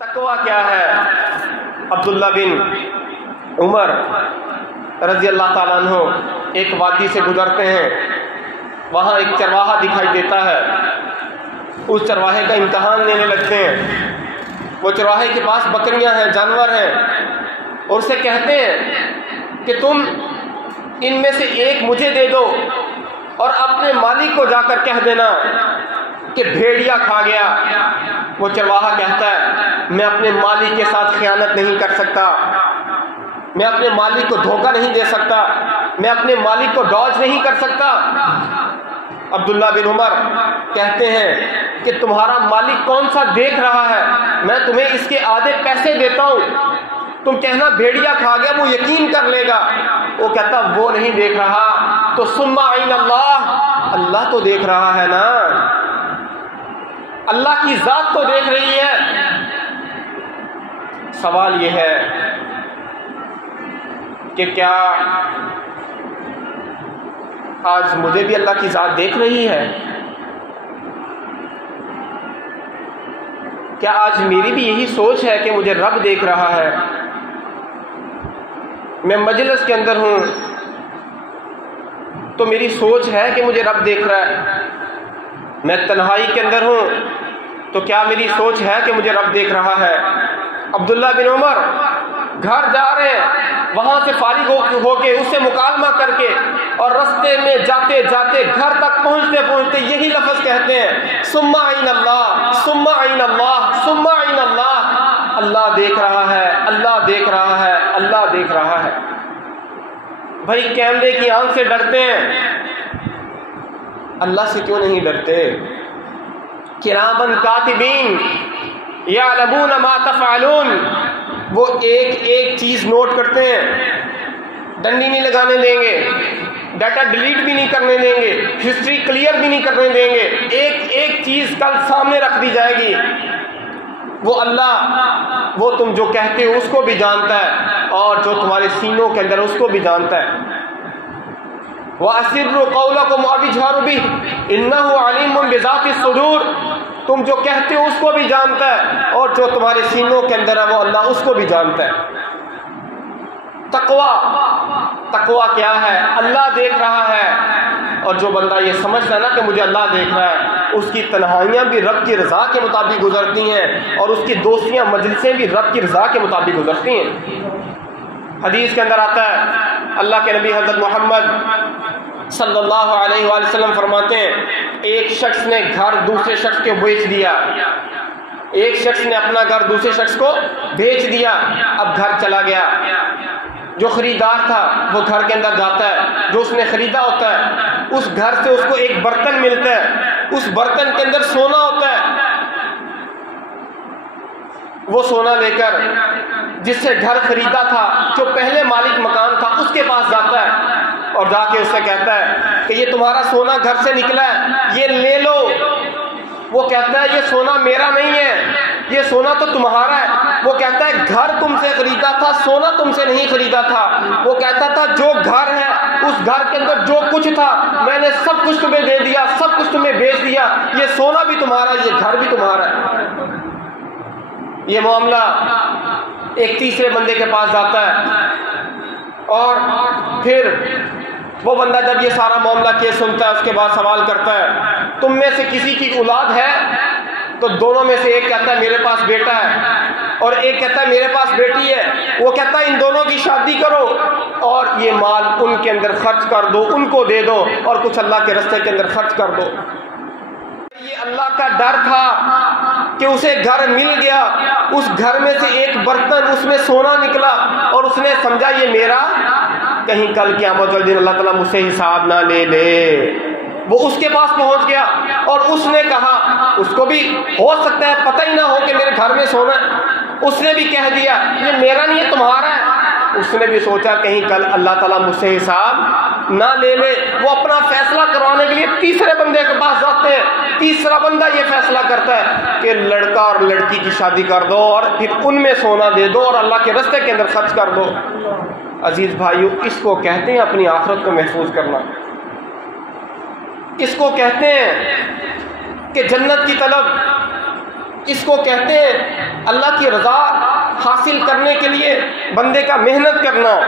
تقویٰ کیا ہے؟ عبداللہ بن عمر رضی اللہ تعالیٰ عنہ ایک وادی سے گزرتے ہیں، وہاں ایک چرواہا دکھائی دیتا ہے، اس چرواہے کا امتحان لینے لگتے ہیں۔ وہ چرواہے کے پاس بکریاں ہیں، جانور ہیں، اور اسے کہتے ہیں کہ تم ان میں سے ایک مجھے دے دو اور اپنے مالک کو جا کر کہہ دینا کہ بھیڑیا کھا گیا۔ وہ چرواہا کہتا ہے میں اپنے مالک کے ساتھ خیانت نہیں کر سکتا، میں اپنے مالک کو دھوکہ نہیں دے سکتا، میں اپنے مالک کو ڈاج نہیں کر سکتا۔ عبداللہ بن عمر کہتے ہیں کہ تمہارا مالک کون سا دیکھ رہا ہے، میں تمہیں اس کے آدھے پیسے دیتا ہوں، تم کہنا بھیڑیا کھا گیا، وہ یقین کر لے گا۔ وہ کہتا وہ نہیں دیکھ رہا تو ثم عین اللہ، اللہ تو دیکھ رہا ہے نا، اللہ کی ذات تو دیکھ رہی ہے۔ سوال یہ ہے کہ کیا آج مجھے بھی اللہ کی ذات دیکھ رہی ہے؟ کیا آج میری بھی یہی سوچ ہے کہ مجھے رب دیکھ رہا ہے؟ میں مجلس کے اندر ہوں تو میری سوچ ہے کہ مجھے رب دیکھ رہا ہے، میں تنہائی کے اندر ہوں تو کیا میری سوچ ہے کہ مجھے رب دیکھ رہا ہے؟ عبداللہ بن عمر گھر جا رہے ہیں، وہاں سے فارغ ہو کے اس سے مکالمہ کر کے، اور رستے میں جاتے جاتے گھر تک پہنچتے پہنچتے یہی لفظ کہتے ہیں ثم عین اللہ، ثم عین اللہ، ثم عین اللہ، اللہ دیکھ رہا ہے، اللہ دیکھ رہا ہے، اللہ دیکھ رہا ہے۔ بھائی کیمرے کی آنکھ سے ڈرتے ہیں، اللہ سے کیوں نہیں ڈرتے؟ کرامن کاتبین یعلمون ما تفعلون، وہ ایک ایک چیز نوٹ کرتے ہیں، ڈنڈی نہیں لگانے دیں گے، ڈیٹا ڈیلیٹ بھی نہیں کرنے دیں گے، ہسٹری کلیئر بھی نہیں کرنے دیں گے، ایک ایک چیز کل سامنے رکھ دی جائے گی۔ وہ اللہ، وہ تم جو کہتے ہو اس کو بھی جانتا ہے، اور جو تمہارے سینوں کے اندر اس کو بھی جانتا ہے۔ وَأَسِرُّوا قَوْلَكُمْ أَوْ اجْهَرُوا بِهِ إِنَّهُ عَلِيمٌ بِذَاتِ الصُّدُورِ، تم جو کہتے ہو اس کو بھی جانتا ہے، اور جو تمہارے سینوں کے اندر ہے وہ اللہ اس کو بھی جانتا ہے۔ تقویٰ کیا ہے؟ اللہ دیکھ رہا ہے، اور جو بندہ یہ سمجھتا ہے نا کہ مجھے اللہ دیکھ رہا ہے، اس کی تنہائیاں بھی رب کی رضا کے مطابق گزرتی ہیں، اور اس کی دوستیاں مجلسیں بھی رب کی رضا کے مطابق گزرتی ہیں۔ حدیث کے اندر آتا ہے اللہ کے نبی حضرت محمد صلی اللہ علیہ وآلہ وسلم فرماتے ہیں ایک شخص نے گھر دوسرے شخص کو بیچ دیا، ایک شخص نے اپنا گھر دوسرے شخص کو بیچ دیا، اب گھر چلا گیا، جو خریدار تھا وہ گھر کے اندر جاتا ہے، جو اس نے خریدا ہوتا ہے، اس گھر سے اس کو ایک برتن ملتا ہے، اس برتن کے اندر سونا ہوتا ہے، وہ سونا لے کر جس سے گھر خریدا تھا، جو پہلے مالک مکان تھا، اس کے پاس جاتا ہے اور جا کے اس سے کہتا ہے کہ یہ تمہارا سونا گھر سے نکلا ہے، یہ لے لو۔ وہ کہتا ہے یہ سونا میرا نہیں ہے، یہ سونا تو تمہارا ہے۔ وہ کہتا ہے گھر تم سے خریدا تھا، سونا تم سے نہیں خریدا تھا۔ وہ کہتا تھا جو گھر ہے اس گھر کے اندر جو کچھ تھا میں نے سب کچھ تمہیں دے دیا، سب کچھ تمہیں بیچ دیا، یہ سونا بھی تمہارا ہے، یہ گھر بھی تمہارا ہے۔ یہ معاملہ ایک تیسرے بندے کے پاس جاتا ہے، اور پھر وہ بندہ جب یہ سارا معاملہ کیس سنتا ہے اس کے بعد سوال کرتا ہے تم میں سے کسی کی اولاد ہے؟ تو دونوں میں سے ایک کہتا ہے میرے پاس بیٹا ہے، اور ایک کہتا ہے میرے پاس بیٹی ہے۔ وہ کہتا ہے ان دونوں کی شادی کرو اور یہ مال ان کے اندر خرچ کر دو، ان کو دے دو، اور کچھ اللہ کے راستے کے اندر خرچ کر دو۔ یہ اللہ کا ڈر تھا کہ اسے گھر مل گیا، اس گھر میں سے ایک برتن اس میں سونا نکلا، اور اس نے سمجھا یہ میرا، کہیں کل قیامت والے دن اللہ تعالیٰ مجھ سے حساب نہ لے لے۔ وہ اس کے پاس پہنچ گیا اور اس نے کہا، اس کو بھی ہو سکتا ہے پتہ ہی نہ ہو کہ میرے گھر میں سونا ہے، اس نے بھی کہہ دیا یہ میرا نہیں ہے تمہارا ہے۔ اس نے بھی سوچا کہیں کل اللہ تعالیٰ مجھ سے حساب نہ لے لے۔ وہ اپنا فیصلہ کروانے کے لیے تیسرے بندے کے پاس جاتے ہیں، تیسرا بندہ یہ فیصلہ کرتا ہے کہ لڑکا اور لڑکی کی شادی کر دو اور پھر ان میں سونا دے دو اور اللہ کے راستے کے اندر خرچ کر دو۔ عزیز بھائیو، اس کو کہتے ہیں اپنی آخرت کو محفوظ کرنا، اس کو کہتے ہیں کہ جنت کی طلب اس کو کہتے ہیں اللہ کی رضا حاصل کرنے کے لیے بندے کا محنت کرنا.